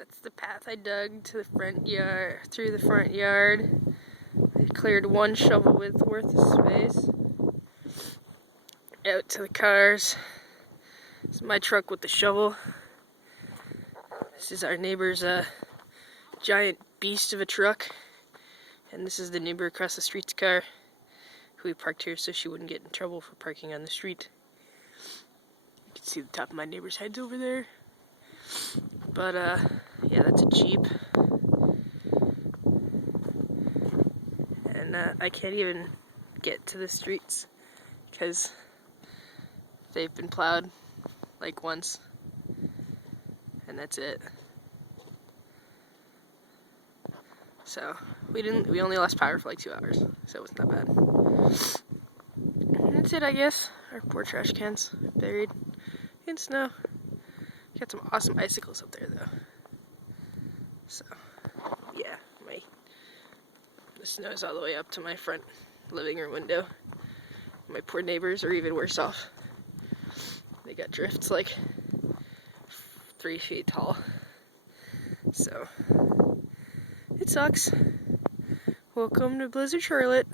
That's the path I dug to the front yard, through the front yard. I cleared one shovel width worth of space. Out to the cars. This is my truck with the shovel. This is our neighbor's giant beast of a truck. And this is the neighbor across the street's car, who we parked here so she wouldn't get in trouble for parking on the street. You can see the top of my neighbor's heads over there. But yeah, that's a Jeep. And I can't even get to the streets because they've been plowed like once, and that's it. So we only lost power for like 2 hours, so it wasn't that bad. And that's it, I guess. Our poor trash cans buried in snow. Got some awesome icicles up there though. So yeah, the snow's all the way up to my front living room window. My poor neighbors are even worse off. They got drifts like 3 feet tall. So it sucks. Welcome to Blizzard Charlotte.